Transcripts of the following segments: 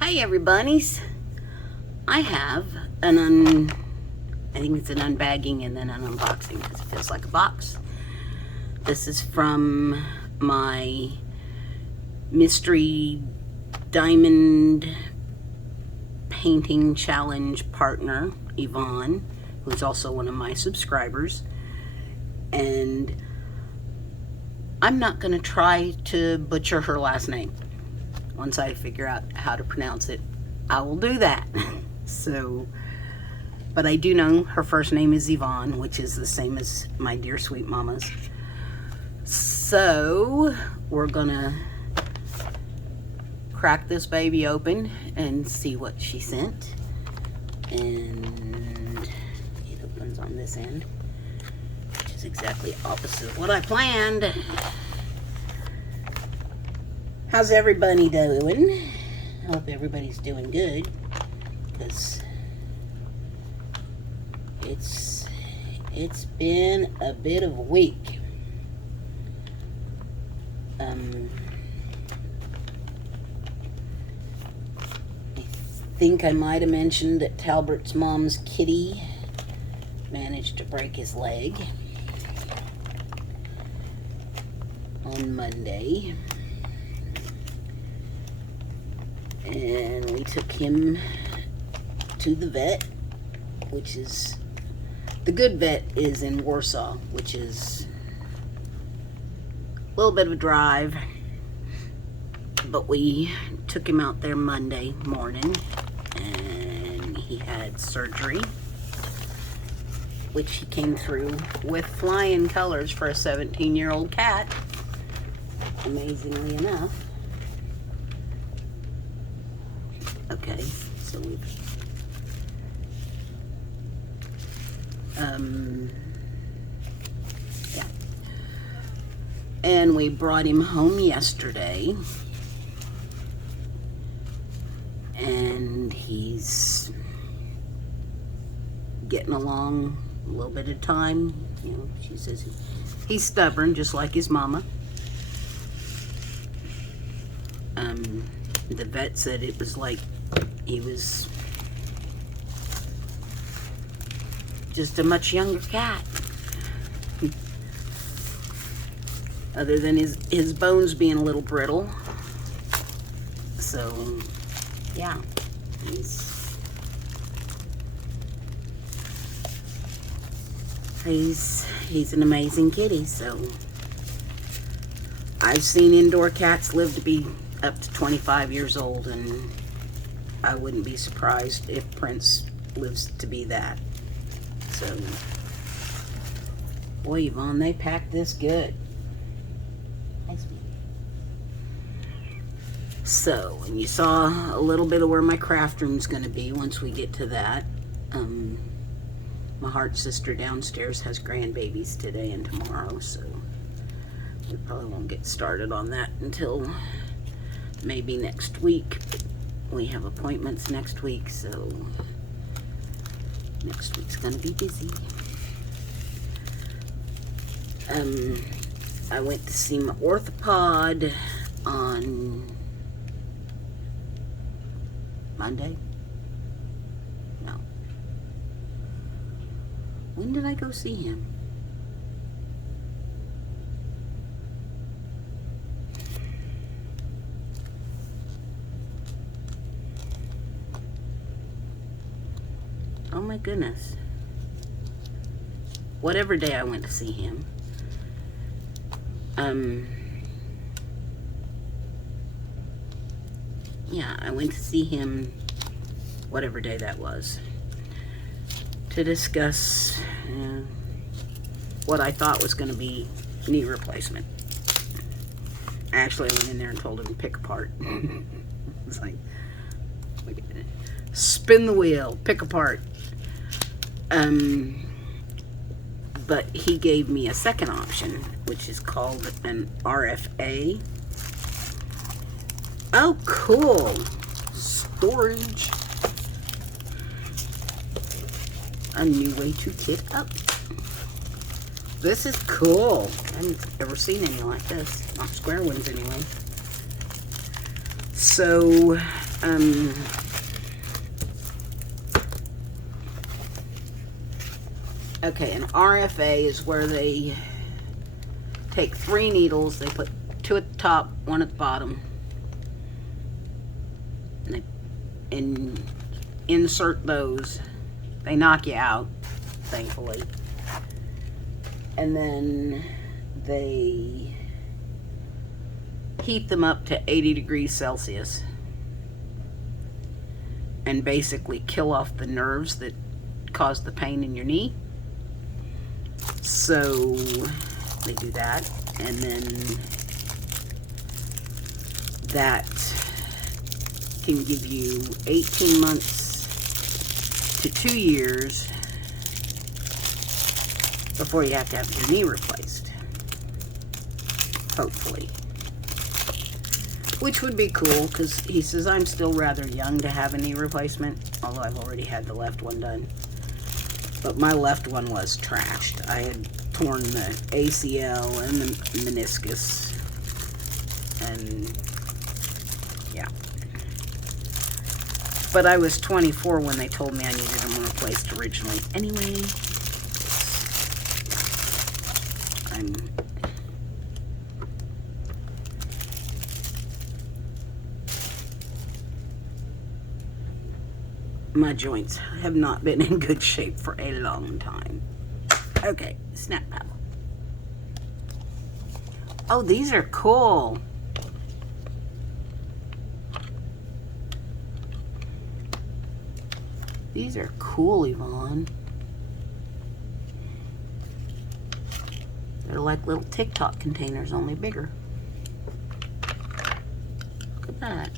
Hi everybody's. I have I think it's an unbagging and then an unboxing because it feels like a box. This is from my mystery diamond painting challenge partner, Yvonne, who's also one of my subscribers. And I'm not going to try to butcher her last name. Once I figure out how to pronounce it, I will do that. So, but I do know her first name is Yvonne, which is the same as my dear sweet mama's. So, we're gonna crack this baby open and see what she sent. And it opens on this end, which is exactly opposite of what I planned. How's everybody doing? I hope everybody's doing good, because it's been a bit of a week. I think I might have mentioned that Talbertsmom's kitty managed to break his leg on Monday. And we took him to the vet, which is, the good vet is in Warsaw, which is a little bit of a drive. But we took him out there Monday morning, and he had surgery, which he came through with flying colors for a 17-year-old cat, amazingly enough. Okay, so we've yeah. And we brought him home yesterday, and he's getting along a little bit at a time. You know, she says he's stubborn, just like his mama. The vet said it was like he was just a much younger cat. Other than his bones being a little brittle. So, yeah, he's an amazing kitty. So, I've seen indoor cats live to be up to 25 years old, and I wouldn't be surprised if Prince lives to be that. So, boy, Yvonne, they packed this good. So, and you saw a little bit of where my craft room's going to be once we get to that. My heart sister downstairs has grandbabies today and tomorrow, so we probably won't get started on that until maybe next week. We have appointments next week, so next week's gonna be busy. I went to see my orthopod on Monday. No. When did I go see him? Oh my goodness. Whatever day I went to see him. Yeah, I went to see him whatever day that was, to discuss what I thought was going to be knee replacement. Actually, I went in there and told him to pick apart. It's like, spin the wheel, pick apart. But he gave me a second option, which is called an RFA. Oh, cool. Storage. A new way to kit up. This is cool. I haven't ever seen any like this. Not square ones anyway. So Okay, an RFA is where they take 3 needles, they put 2 at the top, 1 at the bottom, and insert those. They knock you out, thankfully. And then they heat them up to 80 degrees Celsius and basically kill off the nerves that cause the pain in your knee. So they do that, and then that can give you 18 months to 2 years before you have to have your knee replaced, hopefully. Which would be cool, because he says I'm still rather young to have a knee replacement, although I've already had the left one done. But my left one was trashed. I had torn the ACL and the meniscus, and yeah. But I was 24 when they told me I needed them replaced originally. Anyway, my joints have not been in good shape for a long time. Okay, snap paddle. Oh, these are cool. These are cool, Yvonne. They're like little TikTok containers, only bigger. Look at that.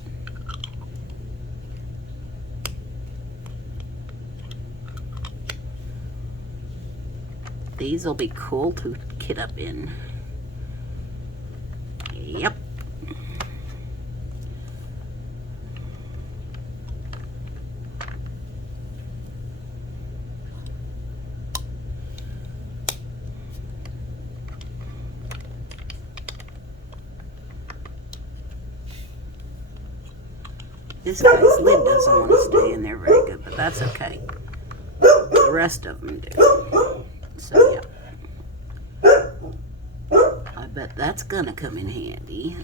These will be cool to kit up in. Yep. This guy's lid doesn't want to stay in there very good, but that's okay. The rest of them do. So, yeah. I bet that's gonna come in handy.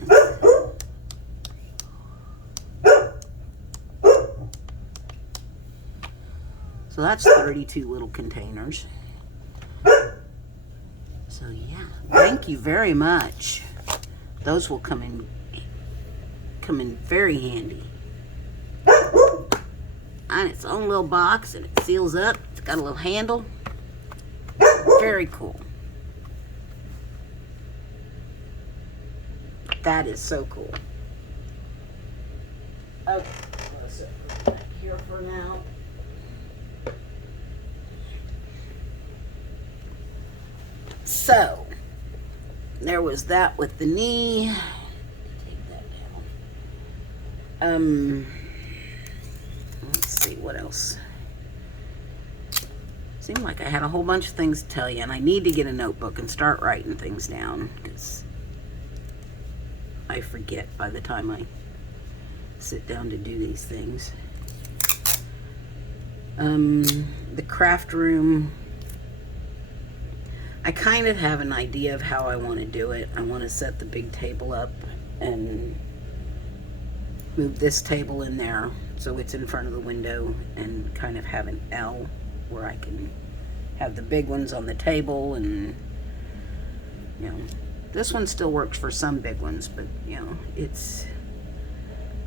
So that's 32 little containers. So, yeah. Thank you very much. Those will come in very handy. On its own little box, and it seals up. It's got a little handle. Very cool. That is so cool. Okay, let's set it back here for now. So, there was that with the knee. Take that down. Let's see what else. Seemed like I had a whole bunch of things to tell you, and I need to get a notebook and start writing things down, because I forget by the time I sit down to do these things. The craft room, I kind of have an idea of how I want to do it. I want to set the big table up and move this table in there so it's in front of the window, and kind of have an L where I can have the big ones on the table, and you know, this one still works for some big ones, but you know, it's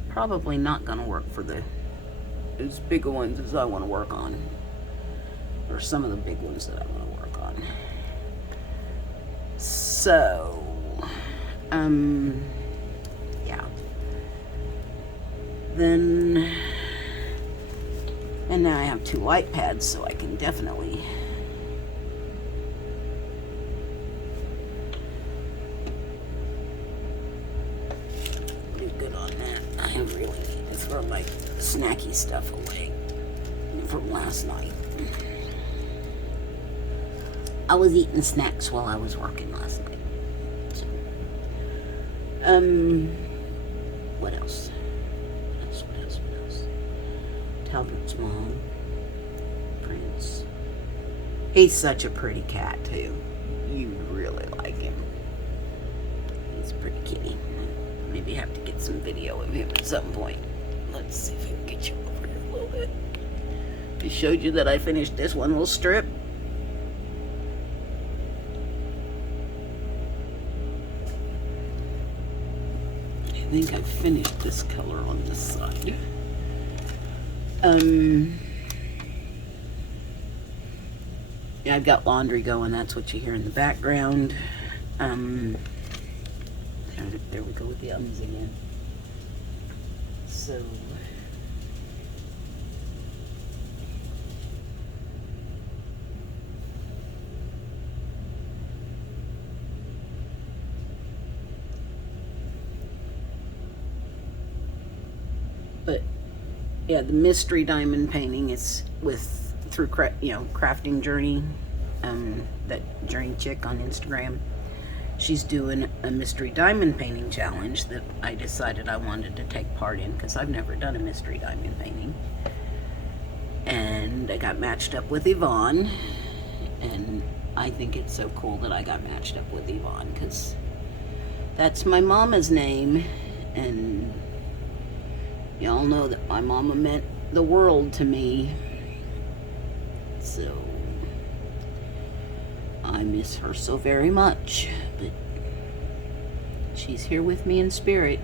probably not gonna work for as big ones as I want to work on, or some of the big ones that I want to work on. So, yeah. Then, and now I have 2 light pads, so I can definitely do good on that. I really need to throw my snacky stuff away from last night. I was eating snacks while I was working last night. So, what else? What else? Talbertsmom, Prince. He's such a pretty cat, too. You really like him. He's a pretty kitty. Maybe have to get some video of him at some point. Let's see if I can get you over here a little bit. I showed you that I finished this one little strip. I think I've finished this color on this side. Yeah, I've got laundry going. That's what you hear in the background. There we go with the ums again. So, but yeah, the mystery diamond painting is through Crafting Journey, that Journey chick on Instagram. She's doing a mystery diamond painting challenge that I decided I wanted to take part in because I've never done a mystery diamond painting. And I got matched up with Yvonne, and I think it's so cool that I got matched up with Yvonne because that's my mama's name, and y'all know that my mama meant the world to me. So I miss her so very much, but she's here with me in spirit.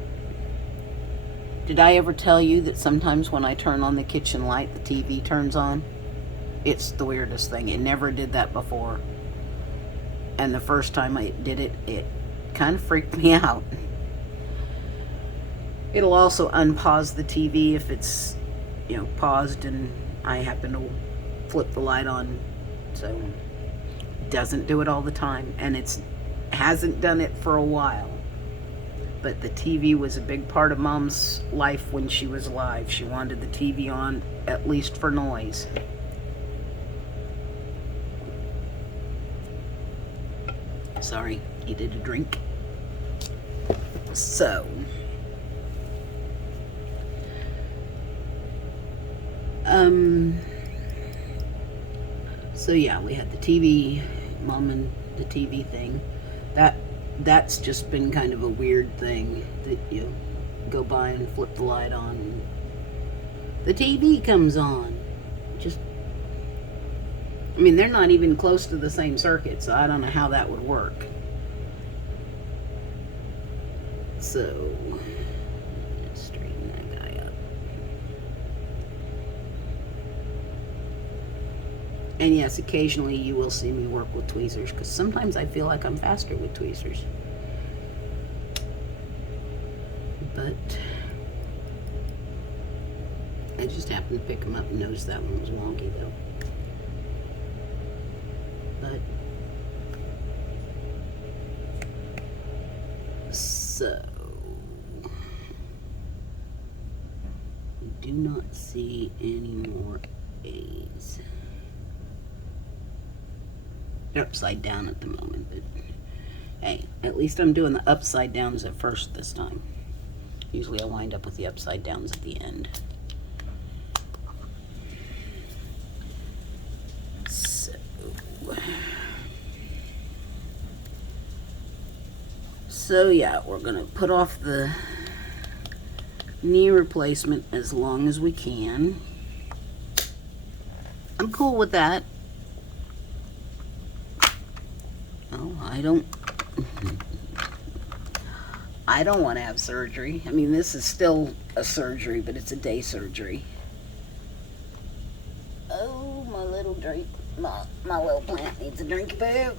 Did I ever tell you that sometimes when I turn on the kitchen light, the TV turns on? It's the weirdest thing. It never did that before. And the first time I did it, it kind of freaked me out. It'll also unpause the TV if it's, paused and I happen to flip the light on. So doesn't do it all the time, and hasn't done it for a while. But the TV was a big part of Mom's life when she was alive. She wanted the TV on, at least for noise. Sorry, needed a drink. So yeah, we had the TV, Mom and the TV thing. That's just been kind of a weird thing that you go by and flip the light on and the TV comes on. They're not even close to the same circuit, so I don't know how that would work. So, let's straighten that guy up. And yes, occasionally you will see me work with tweezers, because sometimes I feel like I'm faster with tweezers. But I just happened to pick them up and noticed that one was wonky, though. But so we do not see any more A's. They're upside down at the moment, but hey, at least I'm doing the upside downs at first this time. Usually I wind up with the upside downs at the end. So yeah, we're gonna put off the knee replacement as long as we can. I'm cool with that. Oh, I don't want to have surgery. This is still a surgery, but it's a day surgery. Oh, my little drink, my little plant needs a drink boo.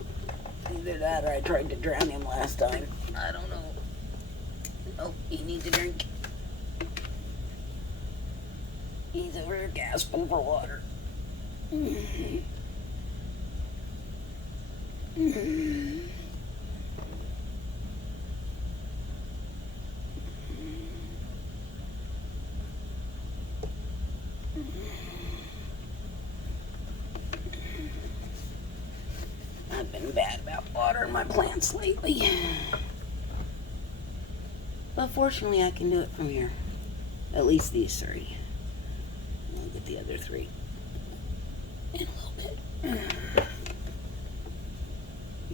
Either that or I tried to drown him last time. I don't know. Oh, he needs a drink. He's over here gasping for water. I've been bad about watering my plants lately. But fortunately I can do it from here. At least these three. Look at the other three in a little bit.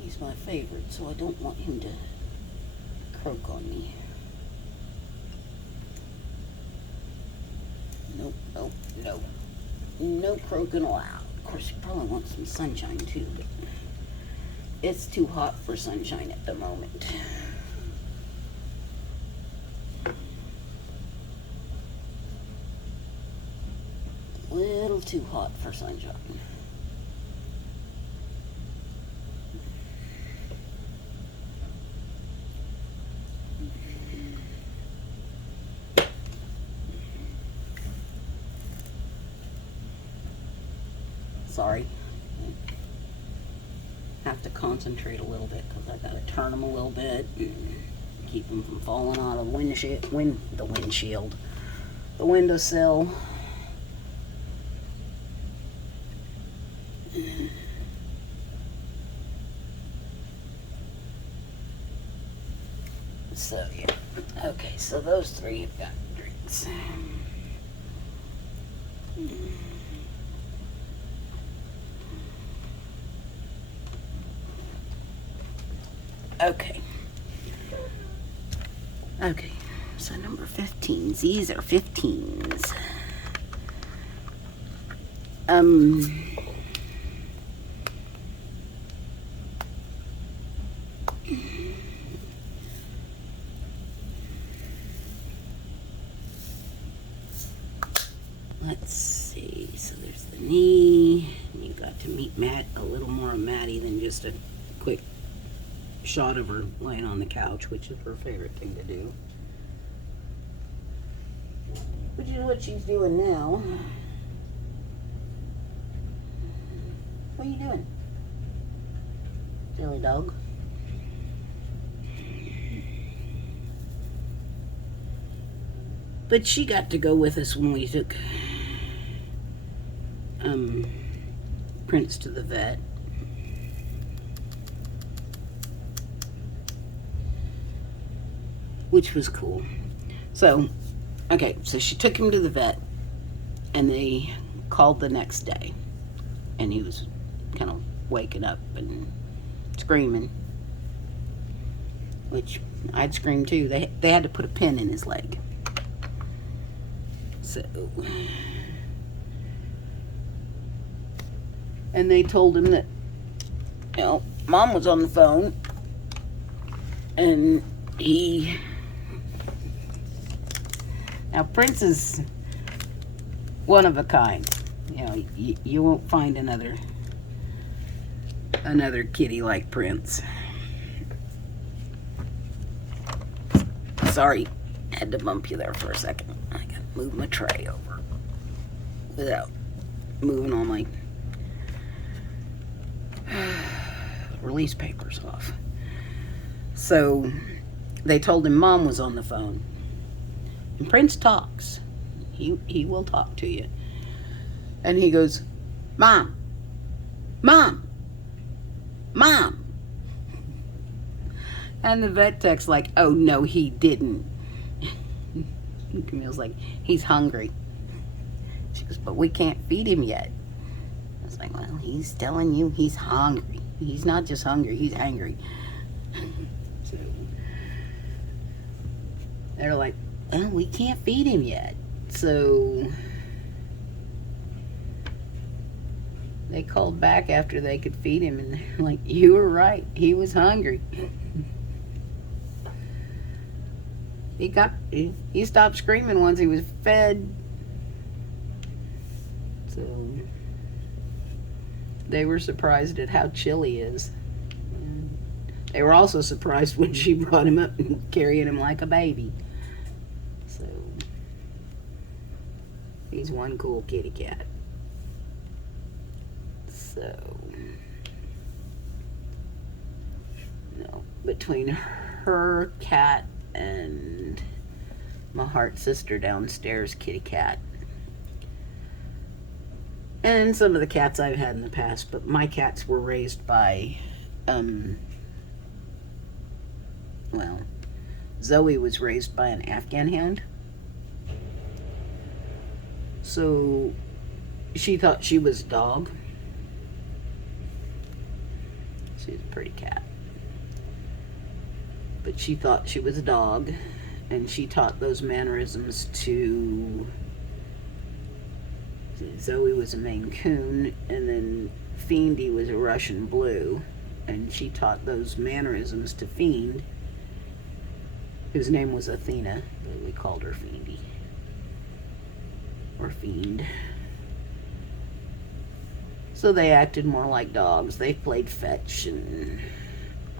He's my favorite, so I don't want him to croak on me. Nope, nope, nope. No croaking allowed. Of course, he probably wants some sunshine too, but it's too hot for sunshine at the moment. A little too hot for sunshine. Sorry. Have to concentrate a little bit because I gotta turn them a little bit and keep them from falling out of the windshield, the windowsill. So yeah, okay. So those three have got drinks. Okay. Okay. So number 15s. These are 15s. Let's see. So there's the knee. You got to meet Matt, a little more of Maddie than just a quick shot of her laying on the couch, which is her favorite thing to do. But you know what she's doing now? What are you doing? Silly dog. But she got to go with us when we took Prince to the vet. Which was cool. So, okay, so she took him to the vet, and they called the next day, and he was kind of waking up and screaming, which I'd scream too. They had to put a pin in his leg. So, and they told him that, you know, Mom was on the phone, and he... Now, Prince is one of a kind. You know, you won't find another kitty like Prince. Sorry, had to bump you there for a second. I gotta move my tray over without moving all my release papers off. So they told him Mom was on the phone. And Prince talks. He will talk to you. And he goes, Mom, Mom, Mom. And the vet tech's like, oh no, he didn't. Camille's like, he's hungry. She goes, but we can't feed him yet. I was like, well, he's telling you he's hungry. He's not just hungry, he's angry. So they're like, well, we can't feed him yet. So they called back after they could feed him, and they're like, you were right, he was hungry. He stopped screaming once he was fed. So they were surprised at how chill he is. And they were also surprised when she brought him up and carrying him like a baby. So he's one cool kitty cat. So no, between her cat and my heart sister downstairs, kitty cat, and some of the cats I've had in the past, but my cats were raised by well, Zoe was raised by an Afghan hound, So she thought she was a dog. She's a pretty cat. But she thought she was a dog, and she taught those mannerisms to Zoe was a Maine Coon, and then Fiendy was a Russian Blue, and she taught those mannerisms to Fiend, whose name was Athena, but we called her Fiendy. Or Fiend. So they acted more like dogs. They played fetch and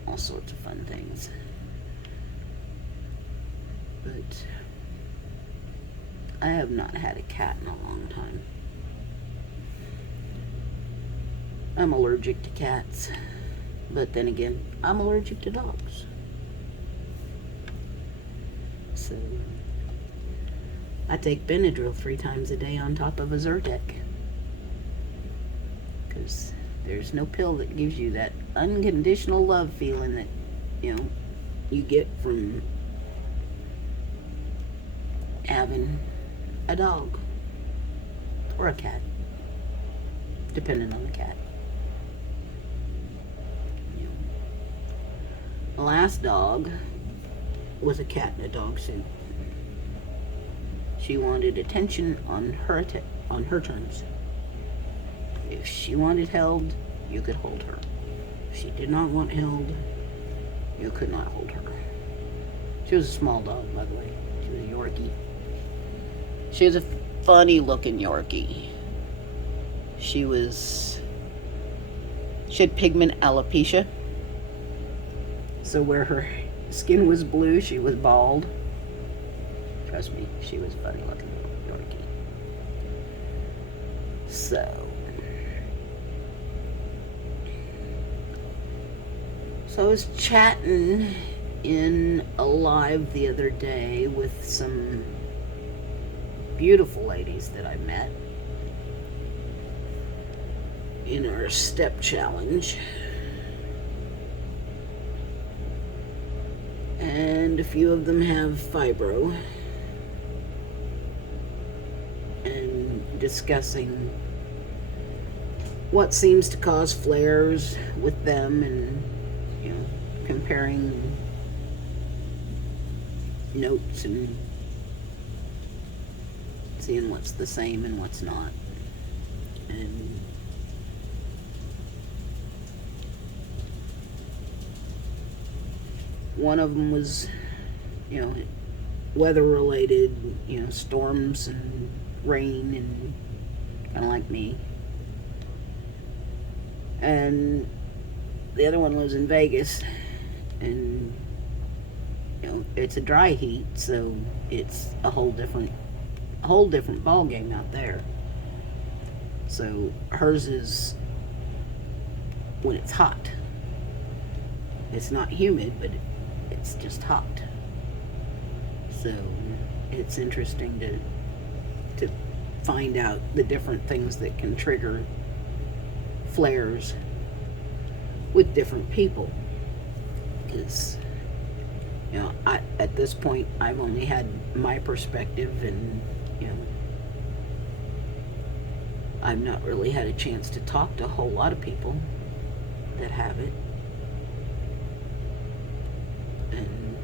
all sorts of fun things. But I have not had a cat in a long time. I'm allergic to cats. But then again, I'm allergic to dogs. So I take Benadryl 3 times a day on top of a Zyrtec. Because there's no pill that gives you that unconditional love feeling that, you get from having a dog or a cat, depending on the cat. The last dog was a cat in a dog suit. She wanted attention on her terms. If she wanted held, you could hold her. If she did not want held, you could not hold her. She was a small dog, by the way. She was a Yorkie. She was a funny looking Yorkie. She had pigment alopecia. So where her skin was blue, she was bald. Trust me, she was a funny looking Yorkie. So I was chatting in a live the other day with some beautiful ladies that I met in our step challenge. And a few of them have fibro. And discussing what seems to cause flares with them, and comparing notes and seeing what's the same and what's not. And one of them was, weather related, storms and rain, and kind of like me. And the other one lives in Vegas, and it's a dry heat, so it's a whole different ball game out there. So hers is when it's hot. It's not humid, but it's just hot. So it's interesting to find out the different things that can trigger flares with different people. Because at this point I've only had my perspective, and I've not really had a chance to talk to a whole lot of people that have it, and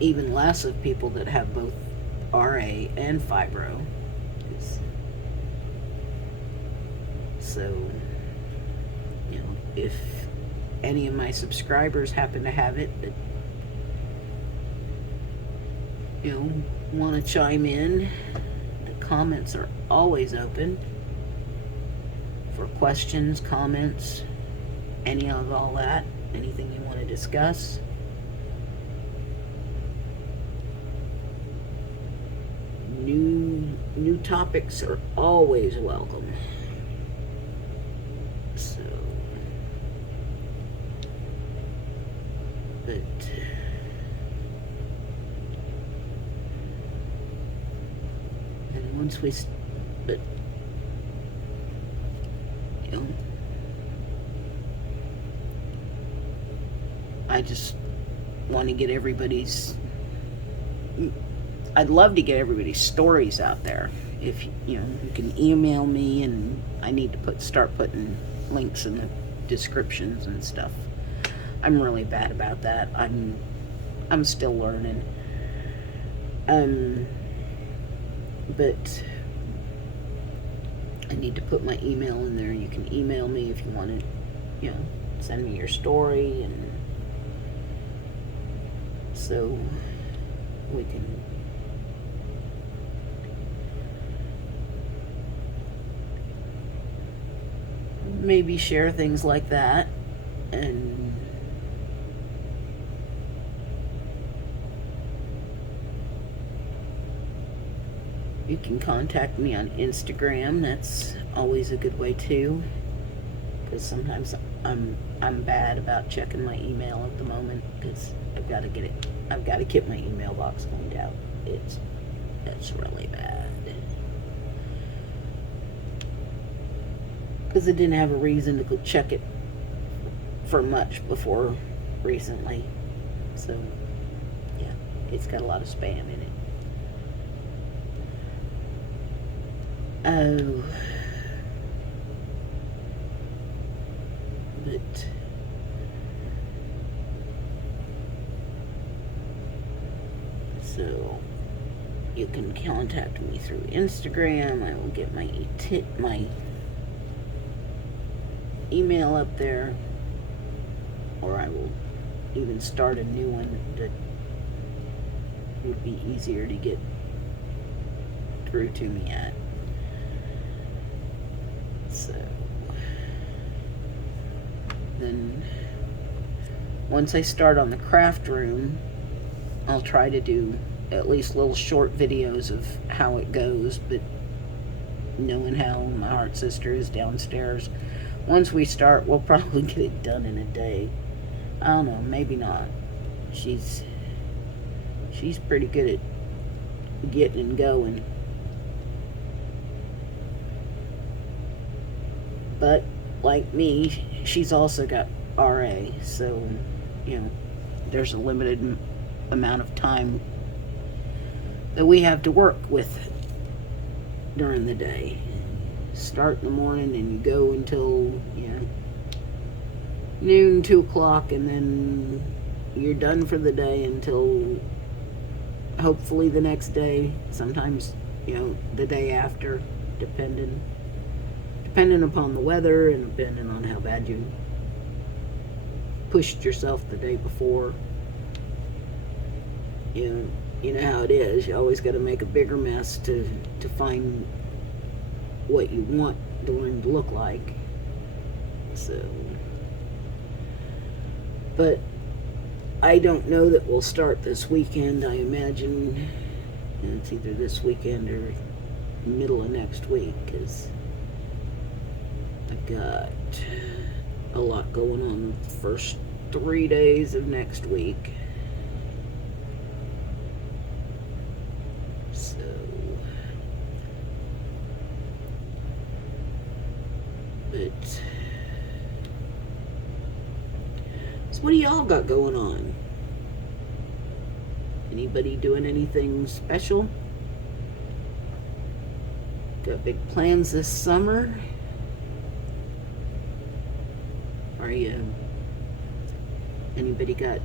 even less of people that have both RA and fibro. So if any of my subscribers happen to have it, that want to chime in, the comments are always open for questions, comments, any of all that, anything you want to discuss. New topics are always welcome. So, but and once we, but I just want to get everybody's I'd love to get everybody's stories out there. If you can email me, and I need to start putting links in the descriptions and stuff. I'm really bad about that. I'm still learning. But I need to put my email in there. You can email me if you want to, send me your story, and so we can maybe share things like that. And you can contact me on Instagram. That's always a good way too, because sometimes I'm bad about checking my email at the moment, because I've got to get my email box cleaned out. It's really bad, because I didn't have a reason to go check it for much before recently. So yeah, it's got a lot of spam in it. Oh, but so you can contact me through Instagram. I will get my email up there, or I will even start a new one that would be easier to get through to me at. So then once I start on the craft room, I'll try to do at least little short videos of how it goes, but knowing how my heart sister is downstairs, once we start, we'll probably get it done in a day. I don't know, maybe not. She's pretty good at getting and going. But like me, she's also got RA, so there's a limited amount of time that we have to work with during the day. Start in the morning and you go until noon, 2 o'clock, and then you're done for the day until hopefully the next day, sometimes the day after, depending upon the weather and depending on how bad you pushed yourself the day before. You know how it is. You always got to make a bigger mess to find what you want the room to look like. So, but I don't know that we'll start this weekend. I imagine it's either this weekend or middle of next week, because I've got a lot going on the first 3 days of next week. So what do y'all got going on? Anybody doing anything special? Got big plans this summer? Are you? Anybody got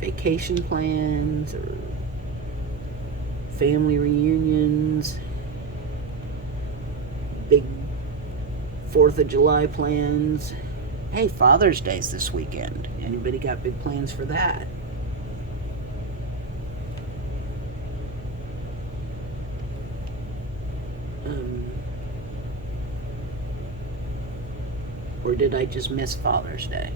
vacation plans or family reunions? Big 4th of July plans? Hey, Father's Day's this weekend. Anybody got big plans for that? Or did I just miss Father's Day?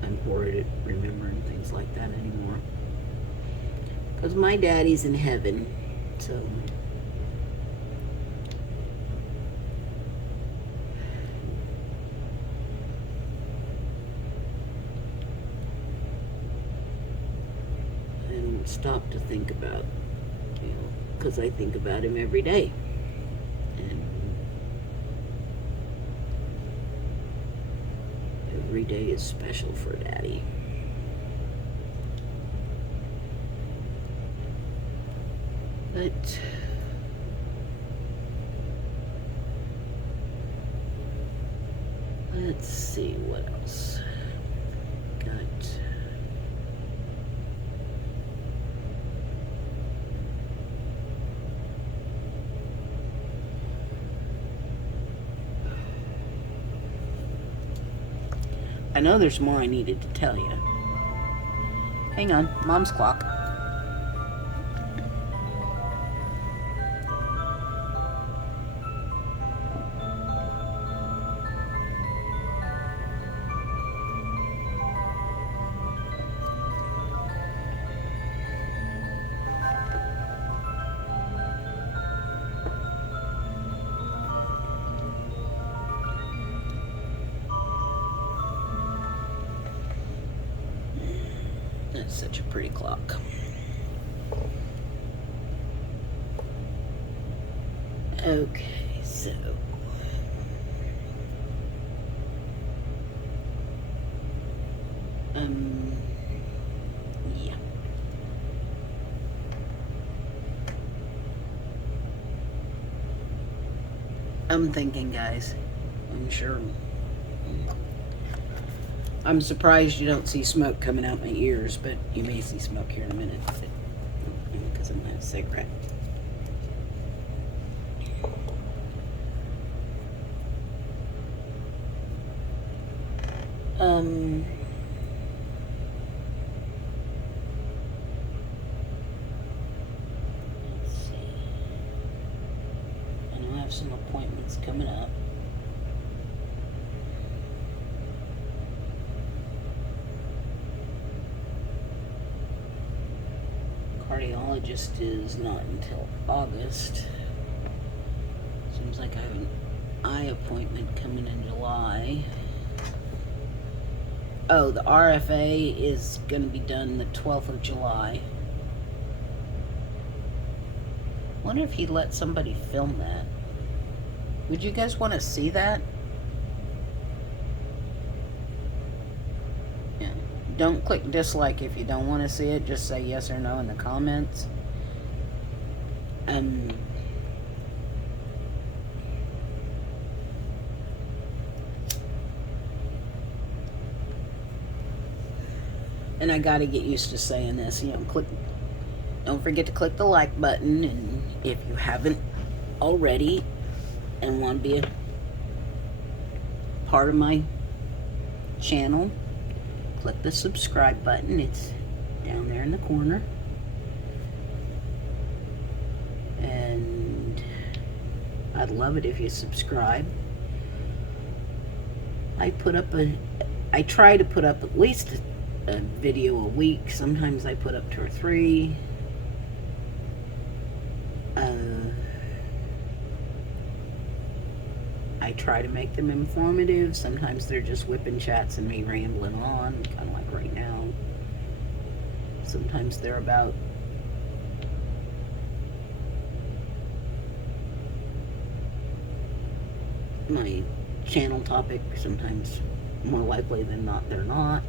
I'm horrid at remembering things like that anymore. Because my daddy's in heaven, so... stop to think about, because I think about him every day, and Every day is special for Daddy. But let's see what else. Got I know there's more I needed to tell you. Hang on, Mom's clock. That's such a pretty clock. Okay, so yeah. I'm thinking, guys, I'm sure. I'm surprised you don't see smoke coming out my ears, but you may see smoke here in a minute, because I'm having a cigarette. Let's see. I know I have some appointments coming up. Cardiologist is not until August. Seems like I have an eye appointment coming in July. Oh, the RFA is going to be done the 12th of July. Wonder if he'd let somebody film that. Would you guys want to see that? Yeah. Don't click dislike if you don't want to see it. Just say yes or no in the comments. And I gotta get used to saying this, you know, don't forget to click the like button, and if you haven't already and want to be a part of my channel, click the subscribe button. It's down there in the corner. And I'd love it if you subscribe. I try to put up at least a video a week. Sometimes I put up 2 or 3. I try to make them informative. Sometimes they're just whipping chats and me rambling on, kind of like right now. Sometimes they're about my channel topic. Sometimes, more likely than not, they're not.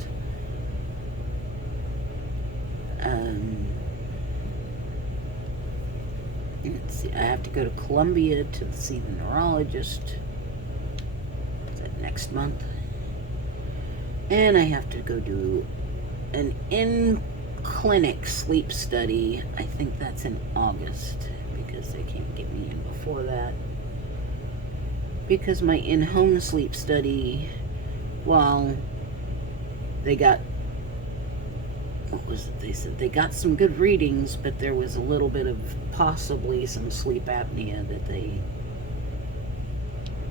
Let's see, I have to go to Columbia to see the neurologist. Is that next month? And I have to go do an in-clinic sleep study. I think that's in August, because they can't get me in before that. Because my in-home sleep study, well, they got, what was it they said? They got some good readings, but there was a little bit of possibly some sleep apnea that they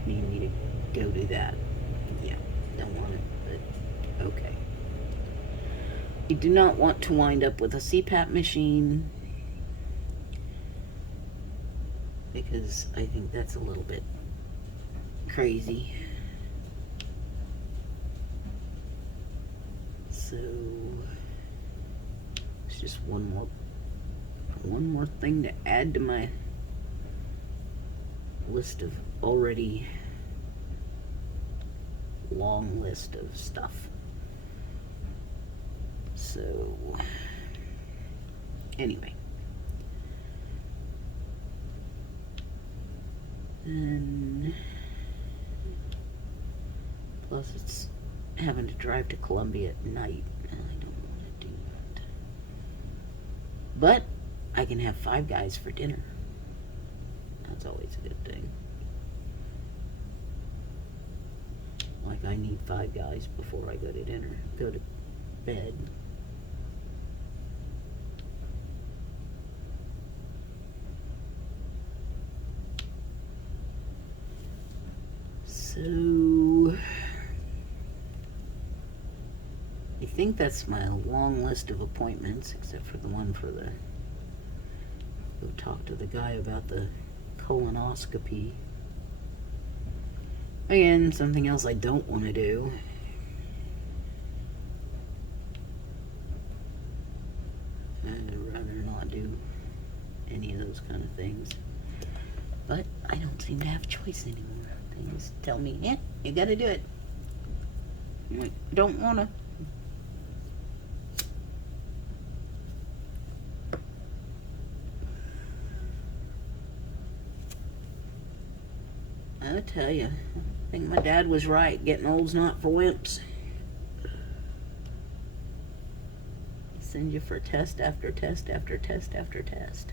need me to go do that. Yeah, don't want it, but okay. You do not want to wind up with a CPAP machine, because I think that's a little bit crazy. So it's just one more thing to add to my list of already long list of stuff. So, anyway. And plus it's having to drive to Columbia at night, and I don't want to do that. But I can have Five Guys for dinner. That's always a good thing. Like, I need Five Guys before I go to dinner, go to bed. So, I think that's my long list of appointments, except for the one for the, go talk to the guy about the colonoscopy. Again, something else I don't want to do. I'd rather not do any of those kind of things. But I don't seem to have a choice anymore. They just tell me, yeah, you gotta do it. I'm like, don't wanna. I tell you, I think my dad was right. Getting old's not for wimps. They send you for test after test after test after test.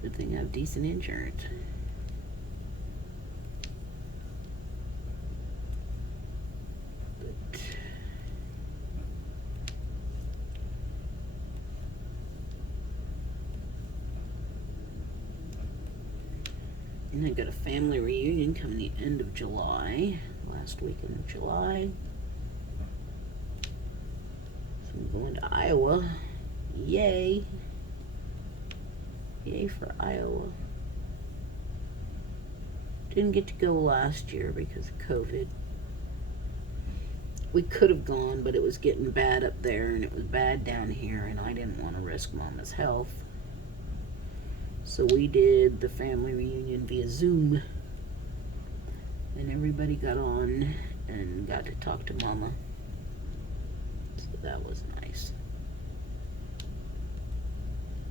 Good thing I have decent insurance. But and I got a family reunion coming the end of July, last weekend of July. So I'm going to Iowa. Yay. Yay for Iowa. Didn't get to go last year because of COVID. We could have gone, but it was getting bad up there and it was bad down here, and I didn't want to risk Mama's health. So we did the family reunion via Zoom. And everybody got on and got to talk to Mama. So that was nice.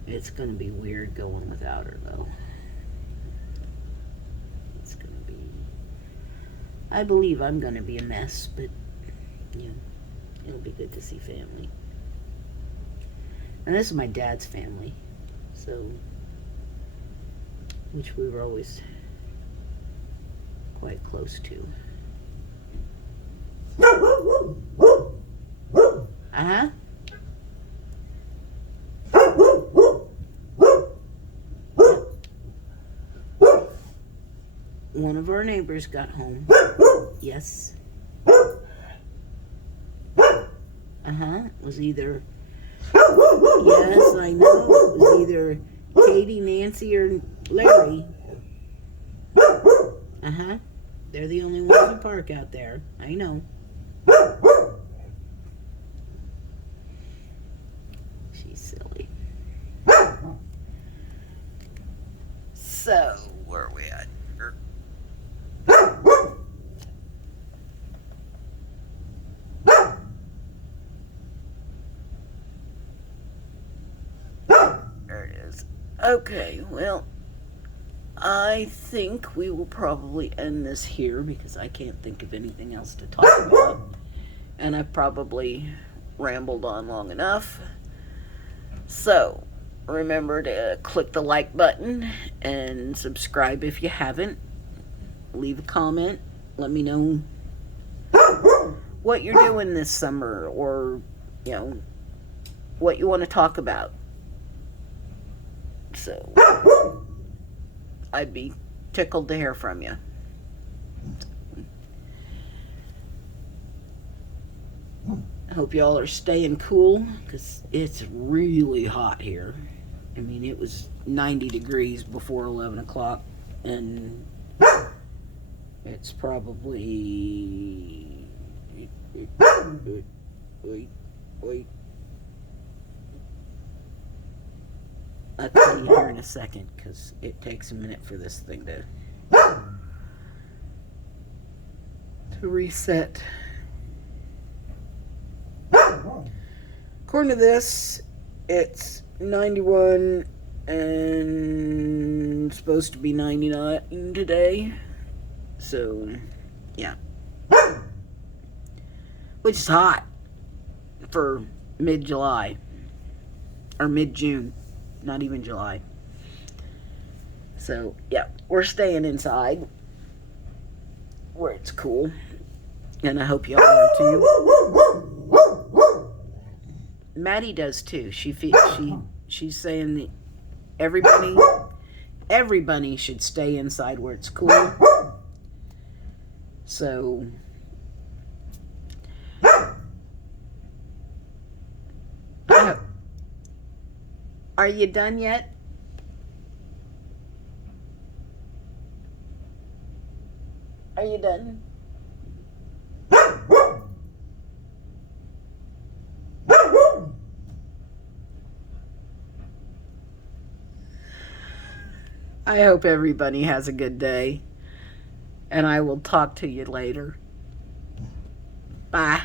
It's going to be weird going without her, though. It's going to be... I believe I'm going to be a mess, but, you know, it'll be good to see family. And this is my dad's family, so... which we were always quite close to. Uh-huh. One of our neighbors got home. Yes. Uh-huh. It was either... Yes, I know. It was either Katie, Nancy, or Larry. Uh-huh. They're the only ones who park out there. I know. She's silly. So, where are we at? There it is. Okay, well, I think we will probably end this here because I can't think of anything else to talk about. And I've probably rambled on long enough. So, remember to click the like button and subscribe if you haven't. Leave a comment. Let me know what you're doing this summer, or, you know, what you want to talk about. So, I'd be tickled to hear from you. I hope y'all are staying cool, because it's really hot here. I mean, it was 90 degrees before 11 o'clock, and it's probably... Wait. I'll tell you here in a second, because it takes a minute for this thing to reset. According to this, it's 91 and supposed to be 99 today. So, yeah. Which is hot for mid-July. Or mid-June. Not even July. So, yeah. We're staying inside. Where it's cool. And I hope y'all are too. Maddie does too. She's saying that everybody should stay inside where it's cool. So are you done yet? Are you done? I hope everybody has a good day, and I will talk to you later. Bye.